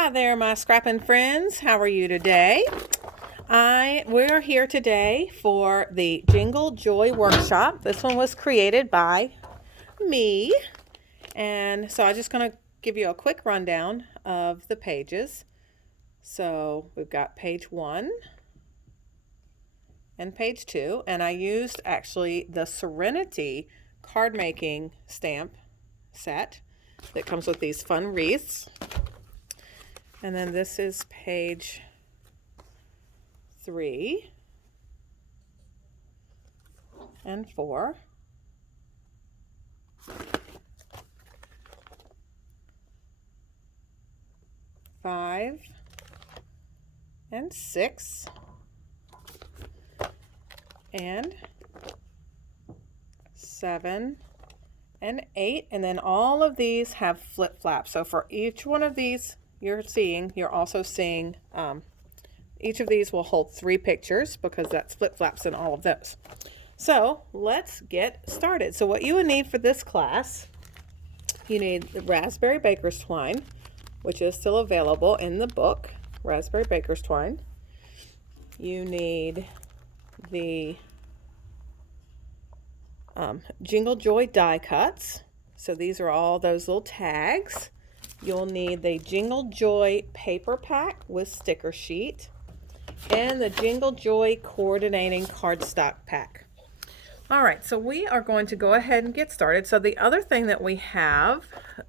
Hi there, my scrapping friends. How are you today? We're here today for the Jingle Joy workshop. This one was created by me. And so I'm just going to give you a quick rundown of the pages. So we've got page 1 and page 2. And I used actually the Serenity card making stamp set that comes with these fun wreaths. And then this is page 3 and 4. Five and 6 and 7 and 8, and then all of these have flip flaps. So for each one of these you're also seeing each of these will hold 3 pictures because that's flip flaps in all of those. So let's get started. So what you would need for this class, you need the raspberry baker's twine, which is still available in the book, raspberry baker's twine. You need the Jingle Joy die cuts. So these are all those little tags. You'll need the Jingle Joy paper pack with sticker sheet and the Jingle Joy coordinating cardstock pack. All right, so we are going to go ahead and get started. So the other thing that we have,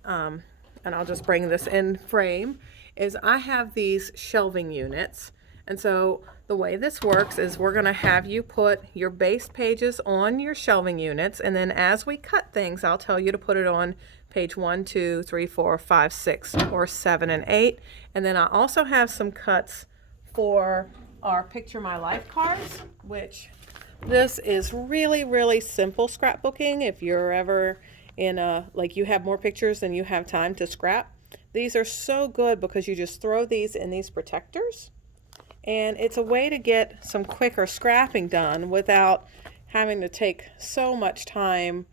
and I'll just bring this in frame, is I have these shelving units. And so the way this works is we're going to have you put your base pages on your shelving units, and then as we cut things, I'll tell you to put it on page 1, 2, 3, 4, 5, 6, or 7 and 8. And then I also have some cuts for our Picture My Life cards, which this is really simple scrapbooking. If you're ever in like you have more pictures than you have time to scrap, these are so good because you just throw these in these protectors. And it's a way to get some quicker scrapping done without having to take so much time,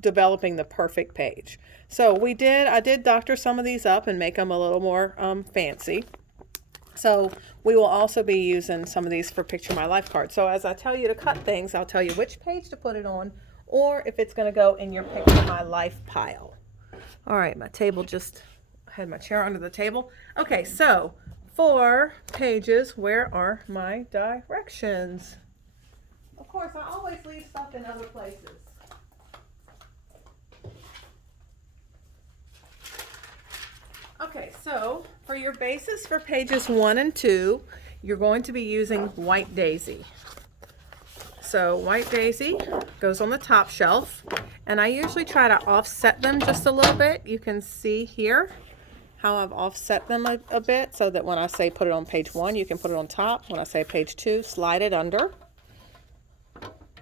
developing the perfect page. So I did doctor some of these up and make them a little more fancy. So we will also be using some of these for Picture My Life cards. So as I tell you to cut things, I'll tell you which page to put it on, or if it's going to go in your Picture My Life pile. All right, my table just had my chair under the table. Okay, so for pages, where are my directions? Of course, I always leave stuff in other places. Okay, so for your basis for pages 1 and 2, you're going to be using White Daisy. So White Daisy goes on the top shelf, and I usually try to offset them just a little bit. You can see here how I've offset them a bit so that when I say put it on page 1, you can put it on top. When I say page 2, slide it under.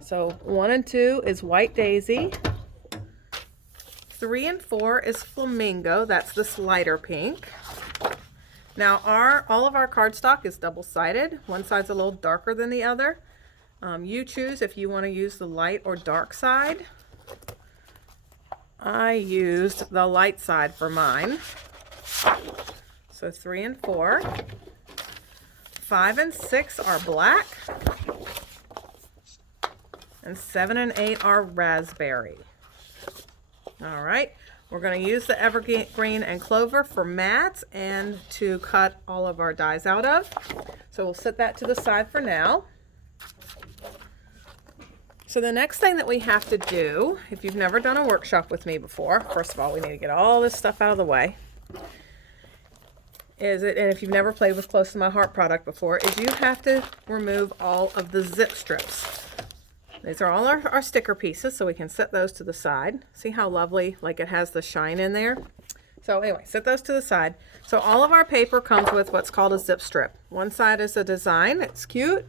So 1 and 2 is White Daisy. 3 and 4 is Flamingo. That's this lighter pink. Now all of our cardstock is double-sided. One side's a little darker than the other. You choose if you want to use the light or dark side. I used the light side for mine. So 3 and 4. 5 and 6 are black. And 7 and 8 are raspberry. All right, we're going to use the evergreen and clover for mats and to cut all of our dies out of. So we'll set that to the side for now. So the next thing that we have to do, if you've never done a workshop with me before, first of all, we need to get all this stuff out of the way. And if you've never played with Close to My Heart product before, is you have to remove all of the zip strips. These are all our sticker pieces, so we can set those to the side. See how lovely, like it has the shine in there? So anyway, set those to the side. So all of our paper comes with what's called a zip strip. One side is a design, it's cute.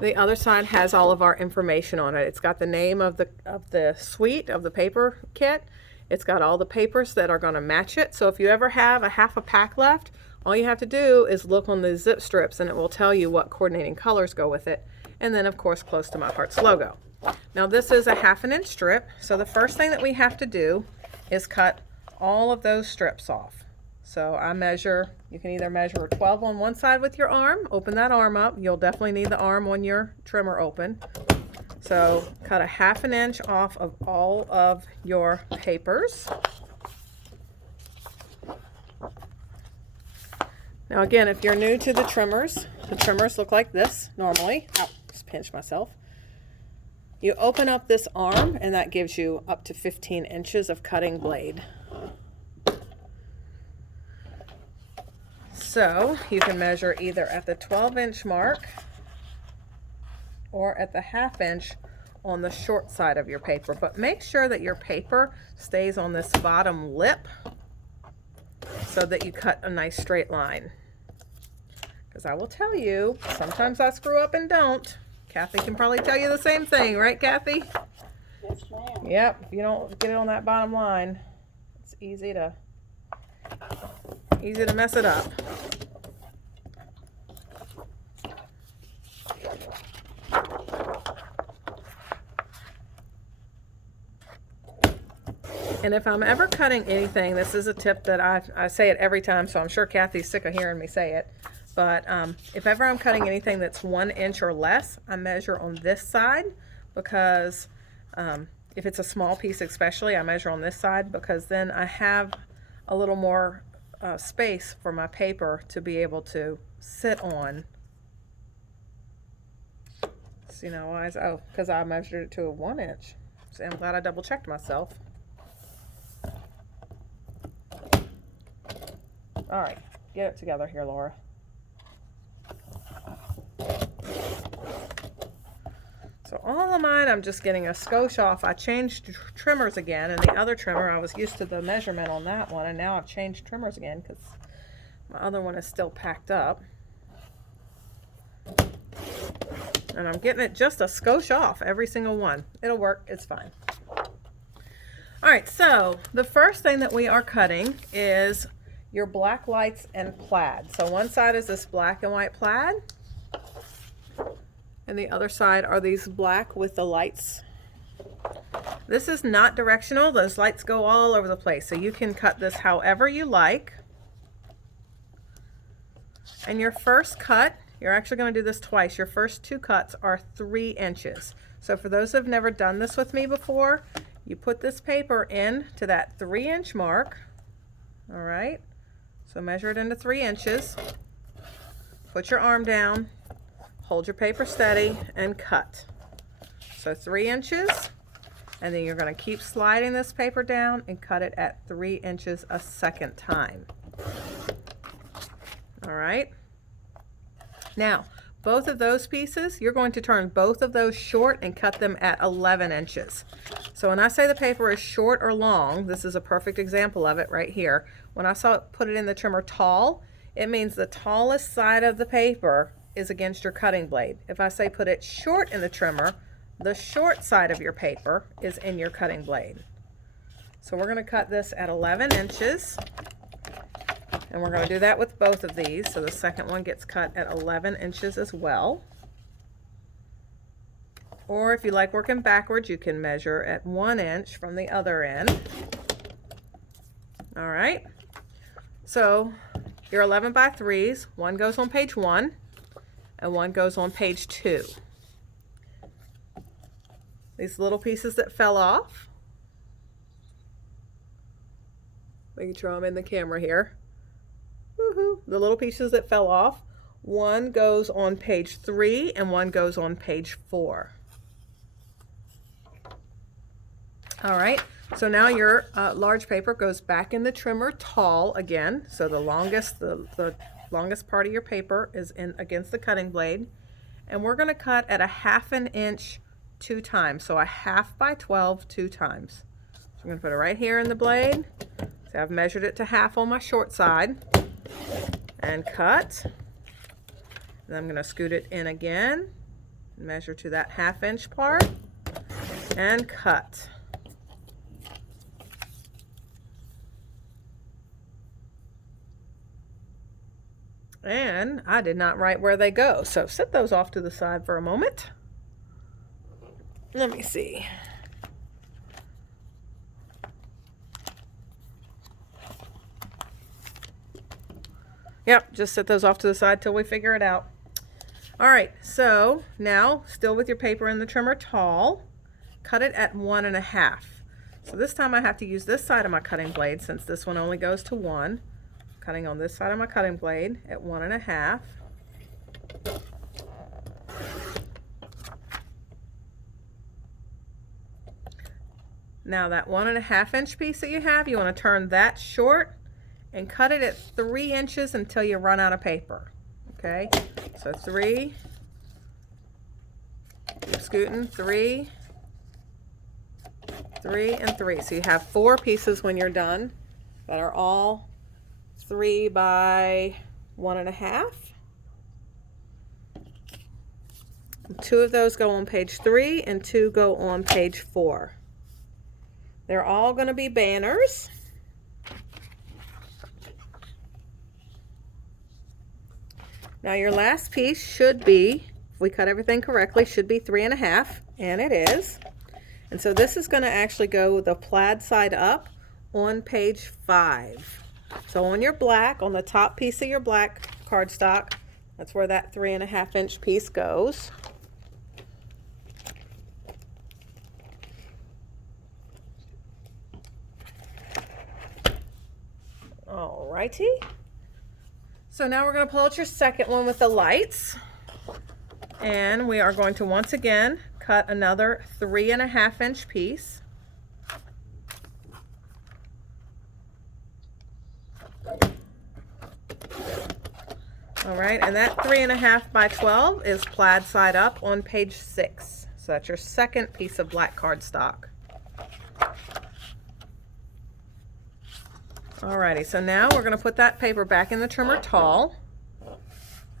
The other side has all of our information on it. It's got the name of the suite of the paper kit. It's got all the papers that are going to match it. So if you ever have a half a pack left, all you have to do is look on the zip strips and it will tell you what coordinating colors go with it. And then of course Close to My Heart's logo. Now this is a 1/2 inch strip, so the first thing that we have to do is cut all of those strips off. So I measure, you can either measure a 12 on one side with your arm, open that arm up. You'll definitely need the arm on your trimmer open. So cut a 1/2 inch off of all of your papers. Now again, if you're new to the trimmers look like this normally. Ow, just pinched myself. You open up this arm and that gives you up to 15 inches of cutting blade. So you can measure either at the 12-inch mark or at the 1/2 inch on the short side of your paper. But make sure that your paper stays on this bottom lip so that you cut a nice straight line. Because I will tell you, sometimes I screw up and don't. Kathy can probably tell you the same thing, right, Kathy? Yes, ma'am. Yep, if you don't get it on that bottom line, it's easy to mess it up. And if I'm ever cutting anything, this is a tip that I say it every time, so I'm sure Kathy's sick of hearing me say it. But if ever I'm cutting anything that's 1 inch or less, I measure on this side because if it's a small piece especially, I measure on this side because then I have a little more space for my paper to be able to sit on. So, you know, why is, oh, because I measured it to a 1 inch. So I'm glad I double checked myself. All right, get it together here, Laura. So all of mine, I'm just getting a skosh off. I changed trimmers again, and the other trimmer, I was used to the measurement on that one, and now I've changed trimmers again because my other one is still packed up. And I'm getting it just a skosh off, every single one. It'll work, it's fine. All right, so the first thing that we are cutting is your black lights and plaid. So one side is this black and white plaid, and the other side are these black with the lights. This is not directional. Those lights go all over the place, so you can cut this however you like. And your first cut, you're actually going to do this twice. Your first 2 cuts are 3 inches. So for those who have never done this with me before, you put this paper in to that 3-inch mark. All right, so measure it into 3 inches. Put your arm down, hold your paper steady, and cut. So 3 inches, and then you're going to keep sliding this paper down and cut it at 3 inches a second time. All right. Now, both of those pieces, you're going to turn both of those short and cut them at 11 inches. So when I say the paper is short or long, this is a perfect example of it right here. When I saw it put it in the trimmer tall, it means the tallest side of the paper is against your cutting blade. If I say put it short in the trimmer, the short side of your paper is in your cutting blade. So we're going to cut this at 11 inches. And we're going to do that with both of these. So the second one gets cut at 11 inches as well. Or if you like working backwards, you can measure at 1 inch from the other end. All right. So your 11 by 3s, one goes on page 1 and one goes on page 2. These little pieces that fell off, making sure I'm in the camera here. Woohoo. The little pieces that fell off, one goes on page 3 and one goes on page 4. All right, so now your large paper goes back in the trimmer tall again. So the longest part of your paper is in against the cutting blade, and we're going to cut at a 1/2 inch 2 times. So a 1/2 by 12 2 times. So I'm going to put it right here in the blade. So I've measured it to 1/2 on my short side. And cut. And I'm going to scoot it in again, measure to that 1/2 inch part, and cut. And I did not write where they go, so set those off to the side for a moment. Let me see. Yep, just set those off to the side till we figure it out. All right, so now, still with your paper in the trimmer tall, cut it at 1.5. So this time I have to use this side of my cutting blade since this one only goes to 1. Cutting on this side of my cutting blade at 1.5. Now that 1.5-inch piece that you have, you want to turn that short and cut it at 3 inches until you run out of paper. Okay, so 3, keep scooting, 3, 3, and 3. So you have 4 pieces when you're done that are all 3 by 1.5. 2 of those go on page 3 and 2 go on page 4. They're all going to be banners. Now your last piece should be, if we cut everything correctly, should be 3.5, and it is. And so this is going to actually go the plaid side up on page 5. So on your black, on the top piece of your black cardstock, that's where that 3.5-inch piece goes. Alrighty. So now we're going to pull out your second one with the lights. And we are going to once again cut another 3.5-inch piece. All right, and that 3.5 by 12 is plaid side up on page 6. So that's your second piece of black cardstock. Alrighty, so now we're going to put that paper back in the trimmer tall.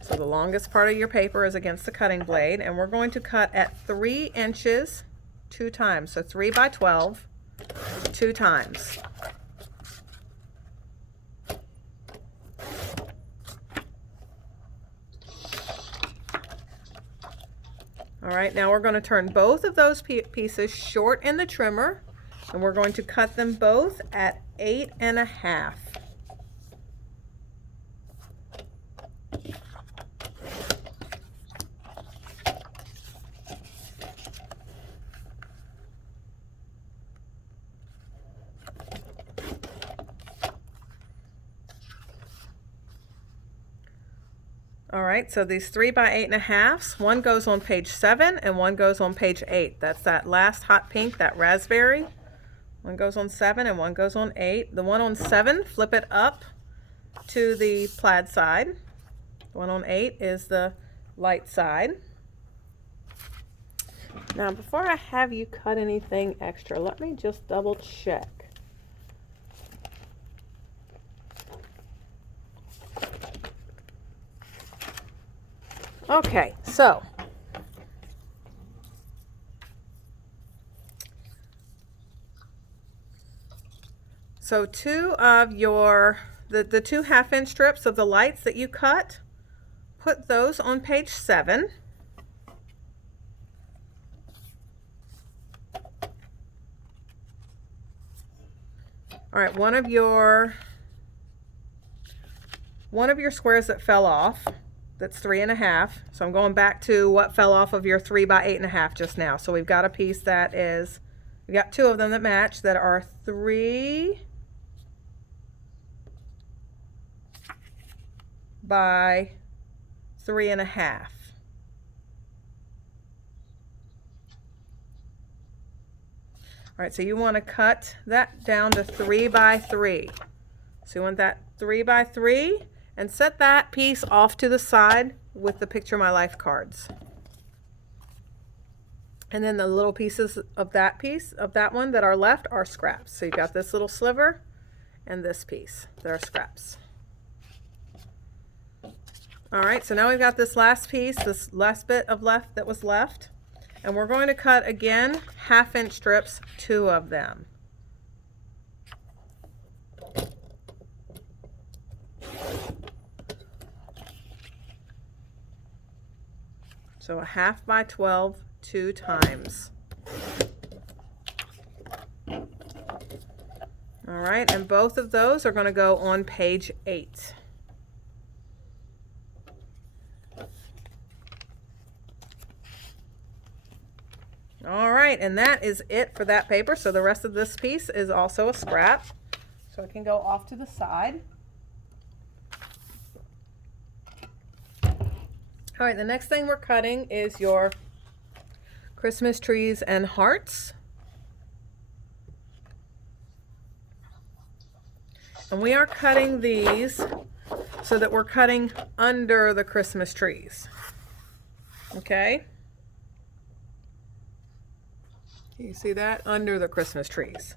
So the longest part of your paper is against the cutting blade, and we're going to cut at 3 inches 2 times. So 3 by 12, 2 times. All right, now we're going to turn both of those pieces short in the trimmer, and we're going to cut them both at 8.5. All right, so these 3 by 8.5s, one goes on page 7 and one goes on page 8. That's that last hot pink, that raspberry. One goes on 7 and one goes on 8. The one on 7, flip it up to the plaid side. The one on 8 is the light side. Now, before I have you cut anything extra, let me just double check. Okay, so two of your the 2 1/2-inch strips of the lights that you cut, put those on page 7. All right, one of your squares that fell off, that's 3.5. So I'm going back to what fell off of your 3 by 8.5 just now. So we've got a piece that is, we got 2 of them that match that are 3 by 3.5. All right, so you want to cut that down to 3 by 3. So you want that 3 by 3. And set that piece off to the side with the Picture My Life cards. And then the little pieces of that one that are left are scraps. So you've got this little sliver and this piece that are scraps. All right, so now we've got this last piece, this last bit of left that was left. And we're going to cut again 1/2-inch strips, 2 of them. So a 1/2 by 12, 2 times. All right, and both of those are going to go on page 8. All right, and that is it for that paper. So the rest of this piece is also a scrap. So it can go off to the side. All right, the next thing we're cutting is your Christmas trees and hearts. And we are cutting these so that we're cutting under the Christmas trees. Okay? You see that? Under the Christmas trees.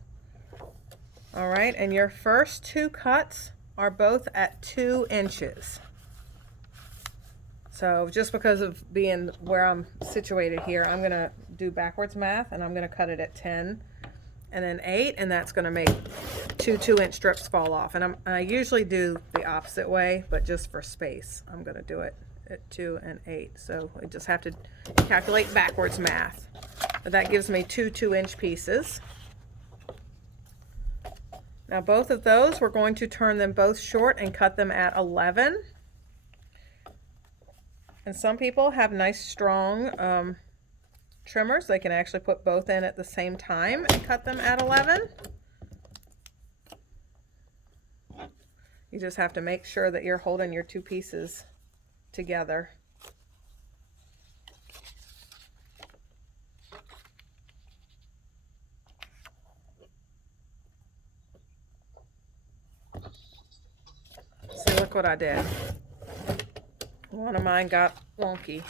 All right, and your first two cuts are both at 2 inches. So just because of being where I'm situated here, I'm gonna do backwards math and I'm gonna cut it at 10 and then 8, and that's gonna make two 2-inch strips fall off. And I usually do the opposite way, but just for space, I'm gonna do it at 2 and 8. So I just have to calculate backwards math. But that gives me two 2-inch pieces. Now both of those, we're going to turn them both short and cut them at 11. And some people have nice strong trimmers. They can actually put both in at the same time and cut them at 11. You just have to make sure that you're holding your two pieces together. See, look what I did. One of mine got wonky.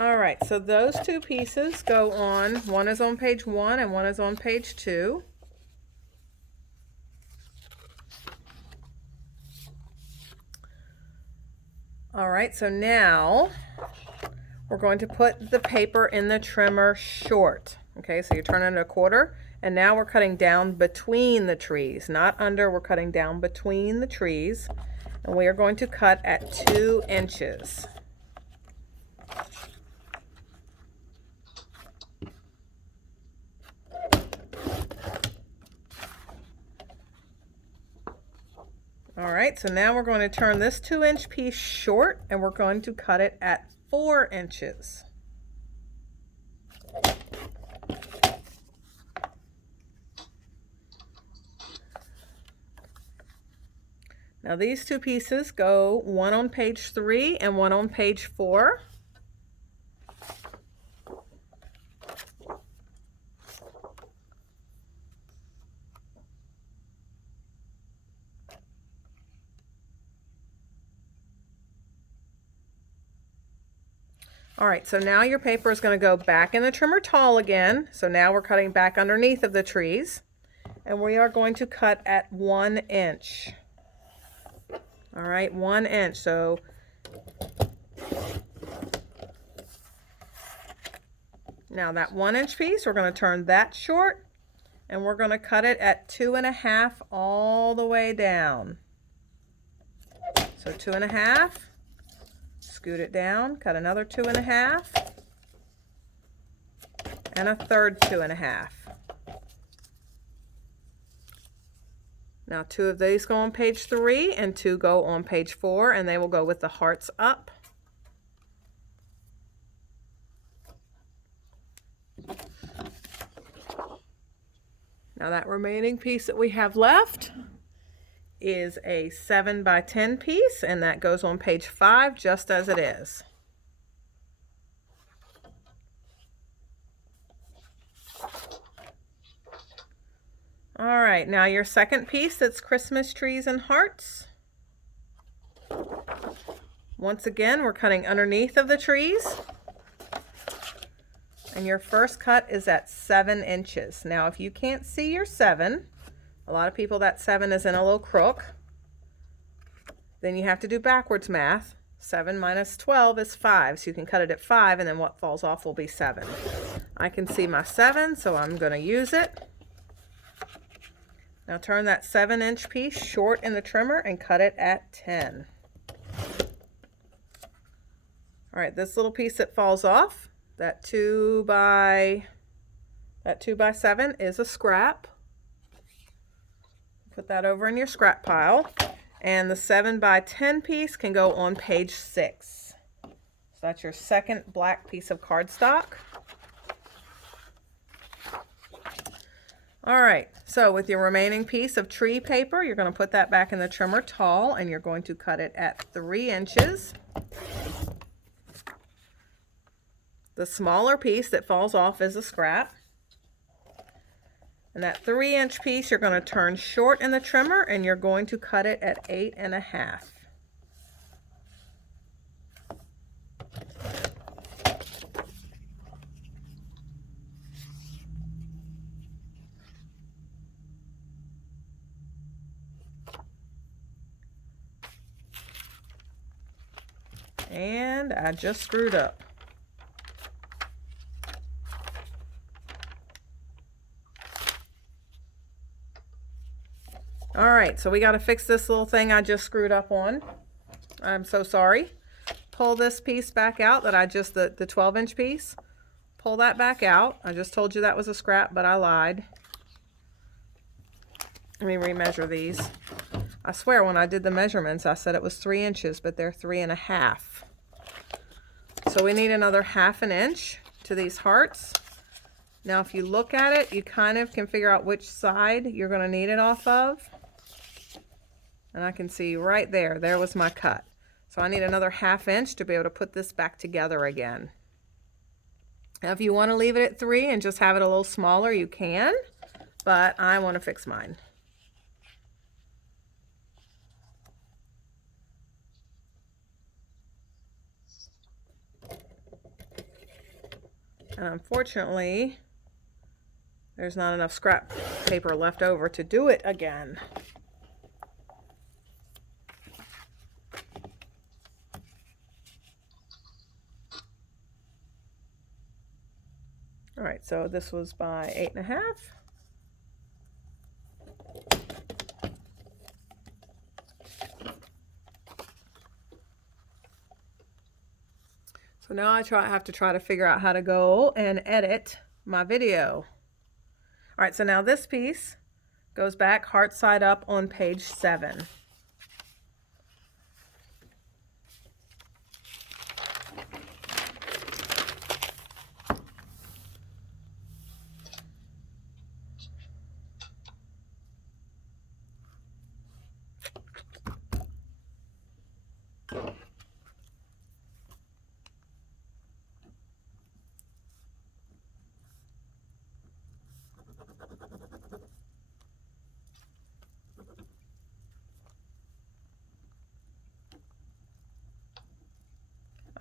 All right, so those two pieces go on. One is on page 1 and one is on page 2. All right, so now we're going to put the paper in the trimmer short. Okay, so you're turning it a quarter, and now we're cutting down between the trees, not under, we're cutting down between the trees, and we are going to cut at 2 inches. All right, so now we're going to turn this 2-inch piece short and we're going to cut it at 4 inches. Now these two pieces go one on page 3 and one on page 4. All right, so now your paper is going to go back in the trimmer tall again. So now we're cutting back underneath of the trees, and we are going to cut at 1 inch. All right, 1 inch. So now that 1-inch piece, we're going to turn that short, and we're going to cut it at 2.5 all the way down. So 2.5. Scoot it down, cut another 2.5, and a third 2.5. Now 2 of these go on page 3 and 2 go on page 4, and they will go with the hearts up. Now that remaining piece that we have left is a 7 by 10 piece, and that goes on page 5 just as it is. All right, now your second piece, that's Christmas trees and hearts. Once again, we're cutting underneath of the trees, and your first cut is at 7 inches. Now if you can't see your 7, a lot of people, that 7 is in a little crook. Then you have to do backwards math. 7 minus 12 is 5, so you can cut it at 5, and then what falls off will be 7. I can see my 7, so I'm going to use it. Now turn that 7-inch piece short in the trimmer and cut it at 10. All right, this little piece that falls off, that 2 by That 2x7 is a scrap. Put that over in your scrap pile. And the 7x10 piece can go on page 6. So that's your second black piece of cardstock. All right, so with your remaining piece of tree paper, you're going to put that back in the trimmer tall, and you're going to cut it at 3 inches. The smaller piece that falls off is a scrap. And that 3-inch piece you're going to turn short in the trimmer, and you're going to cut it at 8.5. And I just screwed up. All right, so we got to fix this little thing I just screwed up on. I'm so sorry. Pull this piece back out that I just, the 12-inch piece. Pull that back out. I just told you that was a scrap, but I lied. Let me remeasure these. I swear when I did the measurements, I said it was 3 inches, but they're 3.5. So we need another 1/2 inch to these hearts. Now, if you look at it, you kind of can figure out which side you're going to need it off of. And I can see right there, there was my cut. So I need another 1/2 inch to be able to put this back together again. Now, if you want to leave it at 3 and just have it a little smaller, you can, but I want to fix mine. And unfortunately, there's not enough scrap paper left over to do it again. All right, so this was by 8.5. So now I have to try to figure out how to go and edit my video. All right, so now this piece goes back heart side up on page 7.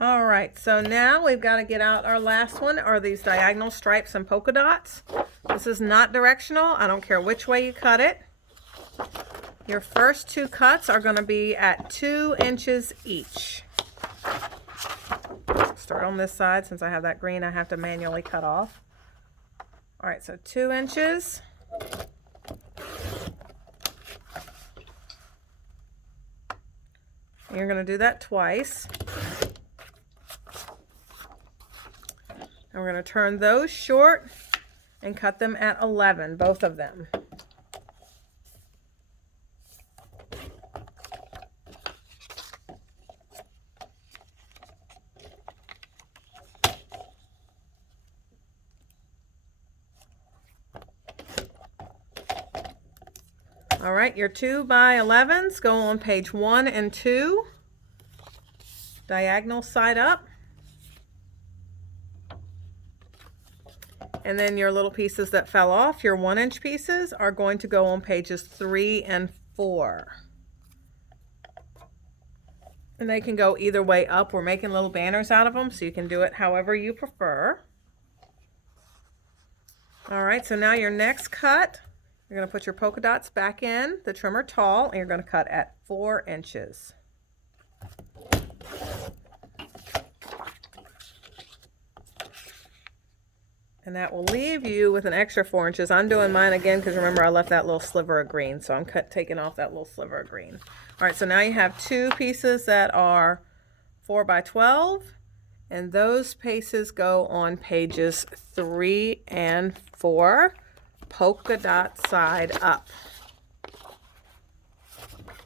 All right, so now we've got to get out our last one, are these diagonal stripes and polka dots. This is not directional. I don't care which way you cut it. Your first 2 cuts are going to be at 2 inches each. Start on this side. Since I have that green, I have to manually cut off. All right, so 2 inches. You're going to do that twice. And we're going to turn those short and cut them at 11, both of them. All right, your 2x11s go on page 1 and 2, diagonal side up. And then your little pieces that fell off, your 1-inch pieces, are going to go on pages 3 and 4. And they can go either way up. We're making little banners out of them, so you can do it however you prefer. All right, so now your next cut, you're going to put your polka dots back in the trimmer tall, and you're going to cut at 4 inches. And that will leave you with an extra 4 inches. I'm doing mine again because remember I left that little sliver of green. So I'm taking off that little sliver of green. All right, so now you have 2 pieces that are 4x12 And those pieces go on pages 3 and 4, polka dot side up.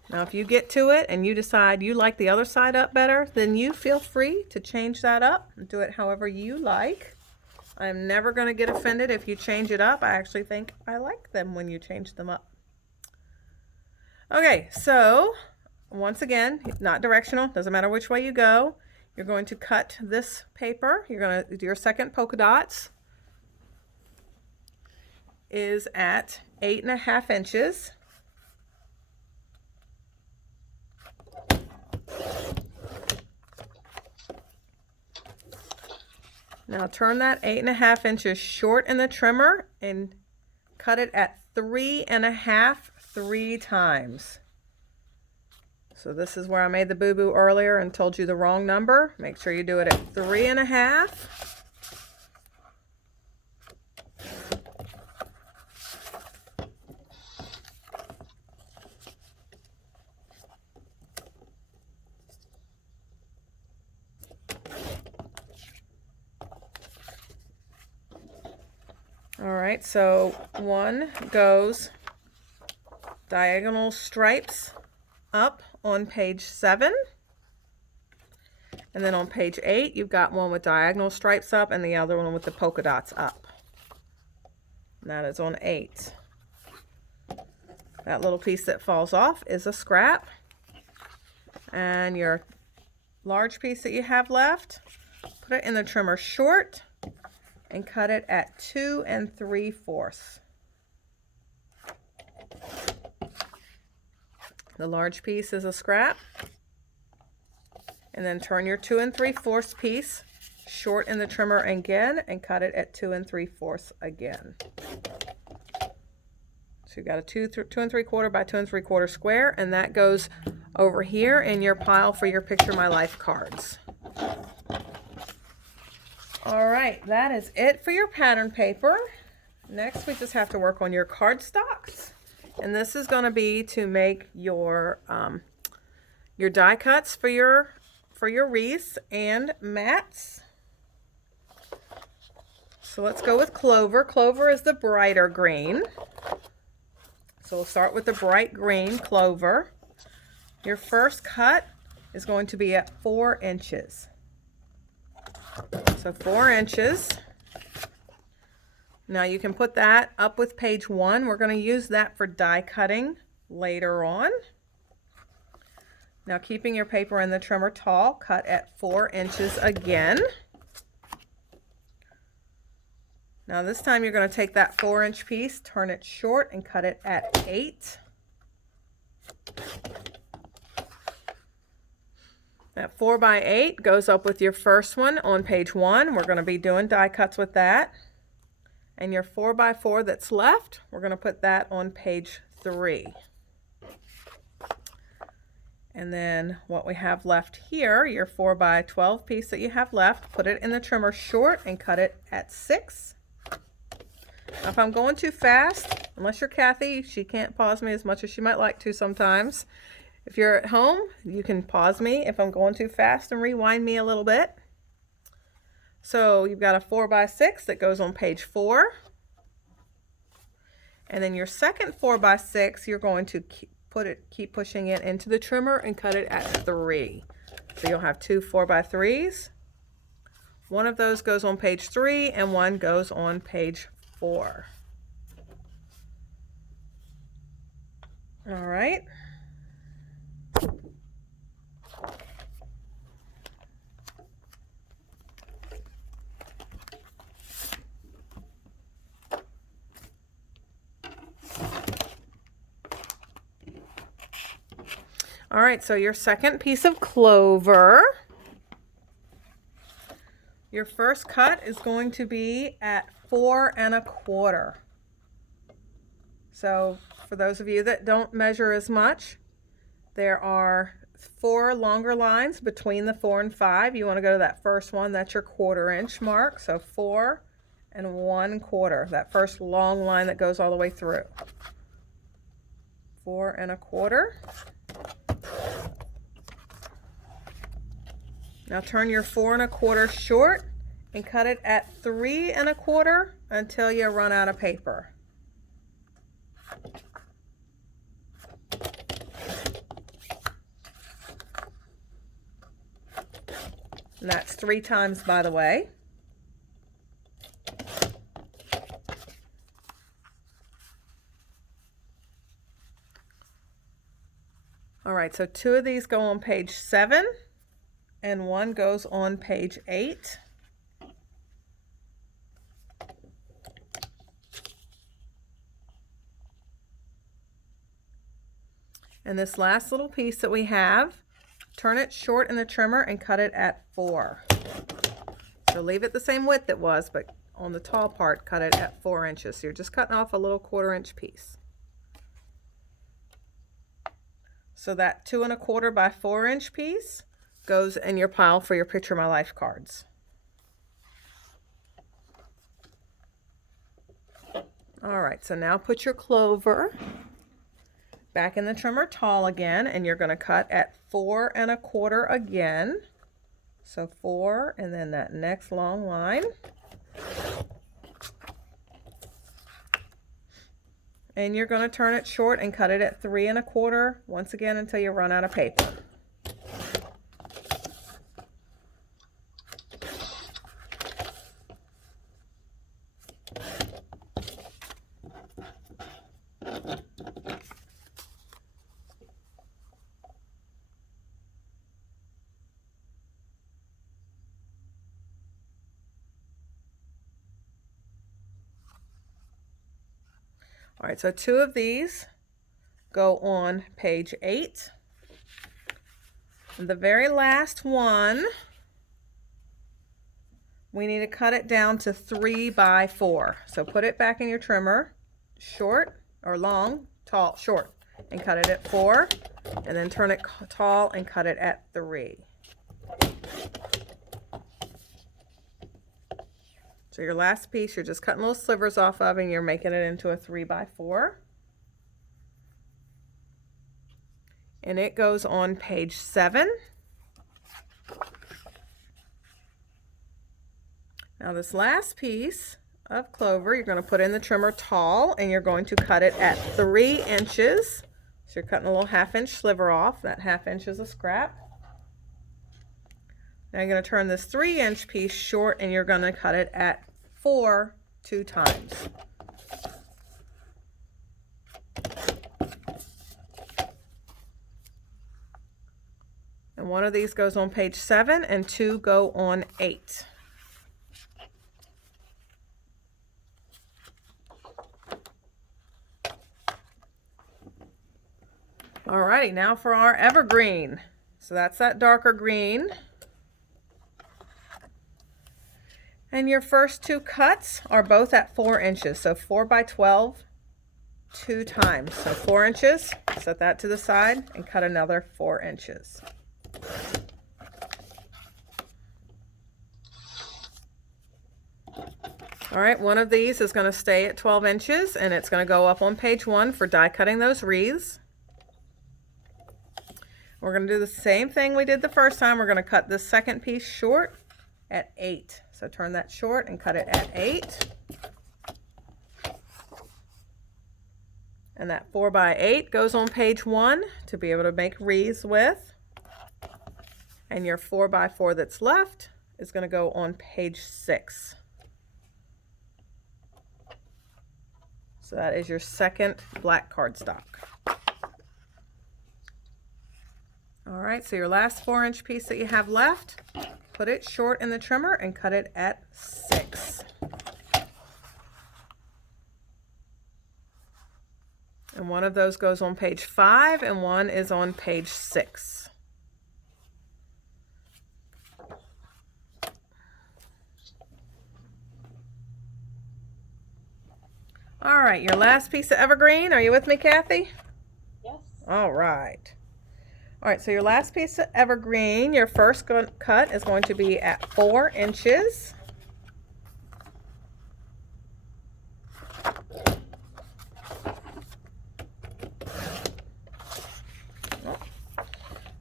Now if you get to it and you decide you like the other side up better, then you feel free to change that up and do it however you like. I'm never going to get offended if you change it up. I actually think I like them when you change them up. Okay, so once again, not directional, doesn't matter which way you go. You're going to cut this paper. You're going to do your second polka dots is at 8.5 inches. Now turn that 8.5 inches short in the trimmer and cut it at 3.5 3 times. So this is where I made the boo-boo earlier and told you the wrong number. Make sure you do it at 3.5. All right, so one goes diagonal stripes up on page 7. And then on page 8, you've got one with diagonal stripes up and the other one with the polka dots up. And that is on 8. That little piece that falls off is a scrap. And your large piece that you have left, put it in the trimmer short and cut it at 2 3/4. The large piece is a scrap. And then turn your 2 3/4 piece short in the trimmer again and cut it at 2 3/4 again. So you've got a 2 3/4 by 2 3/4 square, and that goes over here in your pile for your Picture My Life cards. All right, that is it for your pattern paper. Next, we just have to work on your cardstocks. And this is going to be to make your die cuts for your wreaths and mats. So let's go with Clover. Clover is the brighter green. So we'll start with the bright green Clover. Your first cut is going to be at 4 inches. So 4 inches. Now you can put that up with page 1. We're going to use that for die cutting later on. Now keeping your paper in the trimmer tall, cut at 4 inches again. Now this time you're going to take that 4-inch piece, turn it short and cut it at 8. That 4 by 8 goes up with your first one on page 1. We're going to be doing die cuts with that. And your 4 by 4 that's left, we're going to put that on page 3. And then what we have left here, your 4 by 12 piece that you have left, put it in the trimmer short and cut it at 6. Now if I'm going too fast, unless you're Kathy, she can't pause me as much as she might like to sometimes. If you're at home, you can pause me if I'm going too fast and rewind me a little bit. So you've got a 4 by 6 that goes on page 4. And then your second 4 by 6, you're going to keep pushing it into the trimmer and cut it at 3. So you'll have 2 4 by 3s. One of those goes on page 3 and one goes on page 4. All right. All right, so your second piece of Clover, your first cut is going to be at 4 1/4. So for those of you that don't measure as much, there are 4 longer lines between the 4 and 5. You want to go to that first one, that's your 1/4 inch mark. So 4 1/4, that first long line that goes all the way through. 4 1/4. Now turn your 4 1/4 short and cut it at 3 1/4 until you run out of paper. And that's 3 times, by the way. All right, so 2 of these go on page 7 and 1 goes on page 8. And this last little piece that we have, turn it short in the trimmer and cut it at 4. So leave it the same width it was, but on the tall part, cut it at 4 inches. So you're just cutting off a little 1/4 inch piece. So that 2 1/4 by 4 inch piece goes in your pile for your Picture My Life cards. All right, so now put your clover back in the trimmer tall again, and you're going to cut at 4 1/4 again. So 4, and then that next long line. And you're going to turn it short and cut it at 3 1/4 once again until you run out of paper. All right, so 2 of these go on page 8. And the very last one, we need to cut it down to 3 by 4. So put it back in your trimmer, short or long, tall, short, and cut it at 4, and then turn it tall and cut it at 3. So your last piece, you're just cutting little slivers off of, and you're making it into a 3 by 4. And it goes on page 7. Now this last piece of clover, you're going to put in the trimmer tall, and you're going to cut it at 3 inches. So you're cutting a little 1/2 inch sliver off. That 1/2 inch is a scrap. Now you're going to turn this 3 inch piece short, and you're going to cut it at 4 2 times. And 1 of these goes on page 7 and 2 go on 8. Alrighty, now for our evergreen. So that's that darker green. And your first 2 cuts are both at 4 inches. So 4 by 12, 2 times. So 4 inches, set that to the side and cut another 4 inches. All right, 1 of these is going to stay at 12 inches, and it's going to go up on page 1 for die cutting those wreaths. We're going to do the same thing we did the first time. We're going to cut this second piece short at 8. So turn that short and cut it at 8. And that 4 by 8 goes on page 1 to be able to make wreaths with. And your 4 by 4 that's left is going to go on page 6. So that is your second black cardstock. All right, so your last 4 inch piece that you have left, put it short in the trimmer and cut it at 6. And 1 of those goes on page 5 and 1 is on page 6. All right, your last piece of evergreen. Are you with me, Kathy? Yes. All right. All right, so your last piece of evergreen, your first cut is going to be at 4 inches.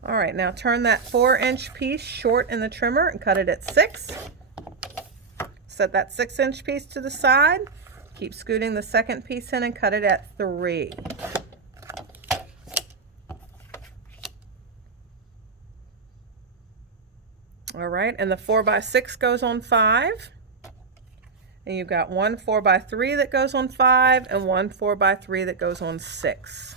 All All right, now turn that 4-inch piece short in the trimmer and cut it at 6. Set that 6-inch piece to the side. Keep scooting the second piece in and cut it at 3. All right, and the 4x6 goes on 5. And you've got one 4x3 that goes on 5 and one 4x3 that goes on 6.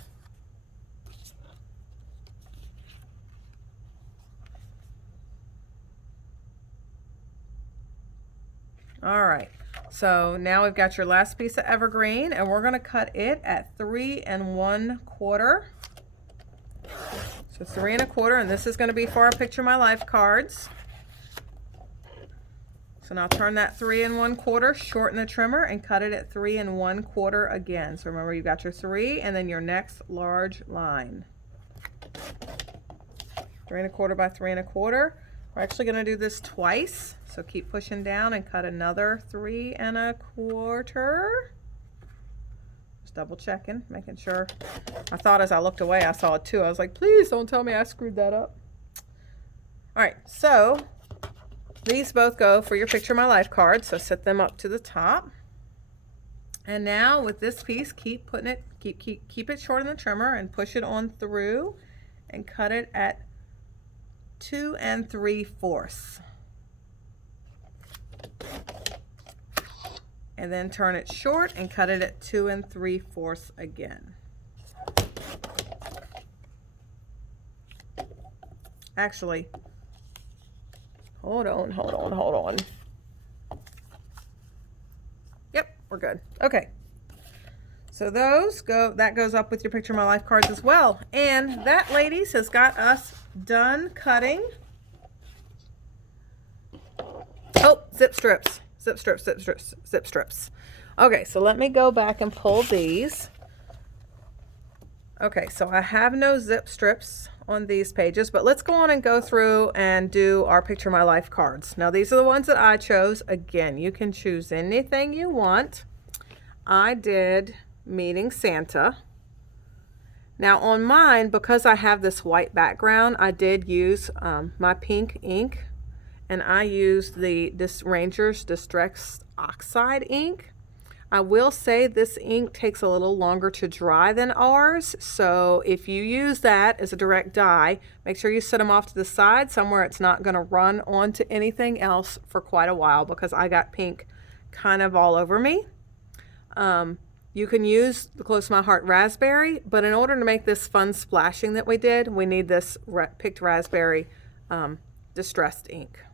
All right, so now we've got your last piece of evergreen, and we're going to cut it at 3 1/4. So 3 1/4, and this is going to be for our Picture My Life cards. So now turn that 3 1/4, shorten the trimmer, and cut it at 3 1/4 again. So remember, you've got your 3 and then your next large line. 3 1/4 by 3 1/4. We're actually going to do this twice. So keep pushing down and cut another 3 1/4. Just double checking, making sure. I thought as I looked away, I saw a 2. I was like, please don't tell me I screwed that up. All right, so these both go for your Picture My Life card, so set them up to the top. And now with this piece, keep putting it, keep it short in the trimmer and push it on through and cut it at 2 3/4. And then turn it short and cut it at 2 3/4 again. Actually, hold on. Yep, we're good. Okay. So that goes up with your Picture My Life cards as well. And that, ladies, has got us done cutting. Oh, zip strips. Zip strips. Okay, so let me go back and pull these. Okay, so I have no zip strips on these pages, but let's go on and go through and do our Picture My Life cards. Now, these are the ones that I chose. Again, you can choose anything you want. I did Meeting Santa. Now, on mine, because I have this white background, I did use my pink ink, and I used this Ranger's Distress Oxide ink. I will say this ink takes a little longer to dry than ours, so if you use that as a direct dye, make sure you set them off to the side somewhere it's not going to run onto anything else for quite a while, because I got pink kind of all over me. You can use the Close My Heart Raspberry, but in order to make this fun splashing that we did, we need this picked raspberry distressed ink.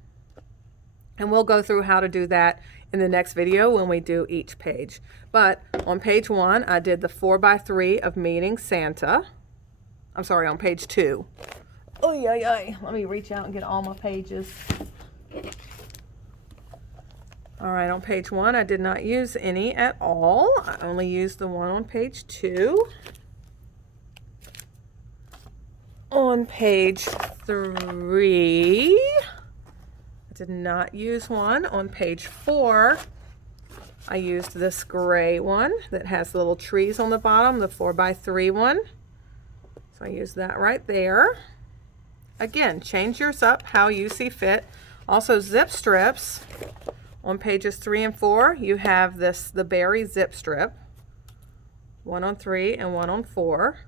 And we'll go through how to do that in the next video when we do each page. But on page 1, I did the 4x3 of Meeting Santa. I'm sorry, on page 2. Oh, yeah. Let me reach out and get all my pages. All right, on page 1, I did not use any at all. I only used the one on page 2. On page 3, did not use one. On page 4, I used this gray one that has little trees on the bottom, the 4x3 one. So I used that right there. Again, change yours up how you see fit. Also, zip strips. On pages 3 and 4, you have the berry zip strip. One on 3 and one on 4.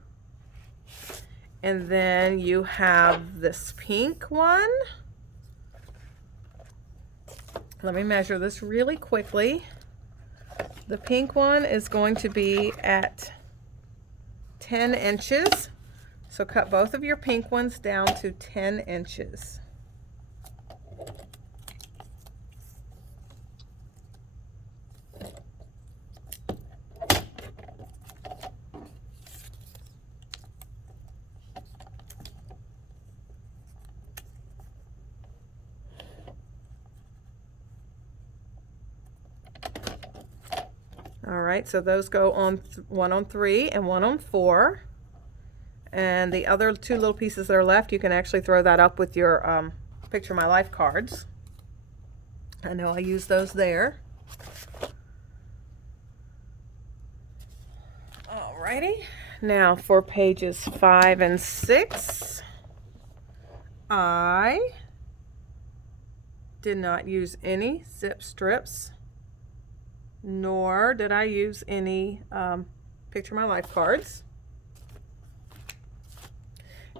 And then you have this pink one. Let me measure this really quickly. The pink one is going to be at 10 inches. So cut both of your pink ones down to 10 inches. All right, so those go on one on 3 and one on 4. And the other 2 little pieces that are left, you can actually throw that up with your Picture My Life cards. I know I use those there. Alrighty, now for pages 5 and 6, I did not use any zip strips, nor did I use any Picture My Life cards.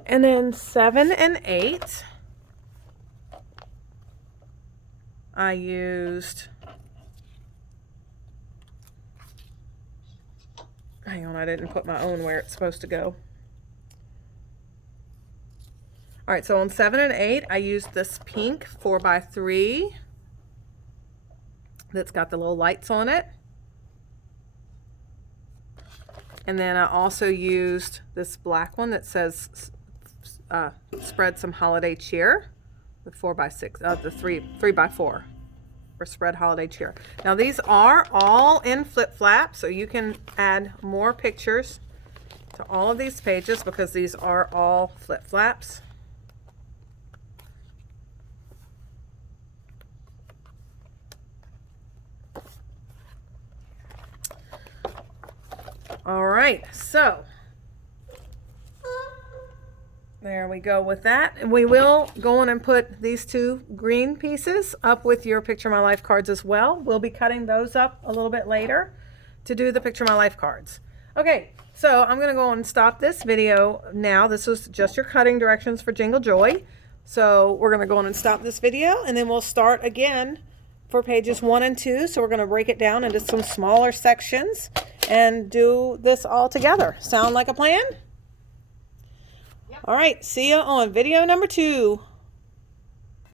And then 7 and 8, I used, hang on, I didn't put my own where it's supposed to go. All right, so on 7 and 8, I used this pink 4x3 that's got the little lights on it. And then I also used this black one that says spread some holiday cheer, the 4x6, the 3x4 for spread holiday cheer. Now these are all in flip flap, so you can add more pictures to all of these pages because these are all flip flaps. All right, so there we go with that. And we will go on and put these two green pieces up with your Picture My Life cards as well. We'll be cutting those up a little bit later to do the Picture My Life cards. Okay, so I'm going to go and stop this video now. This was just your cutting directions for Jingle Joy. So we're going to go on and stop this video, and then we'll start again for pages 1 and 2. So we're going to break it down into some smaller sections and do this all together. Sound like a plan? Yep. All right, see you on video number 2.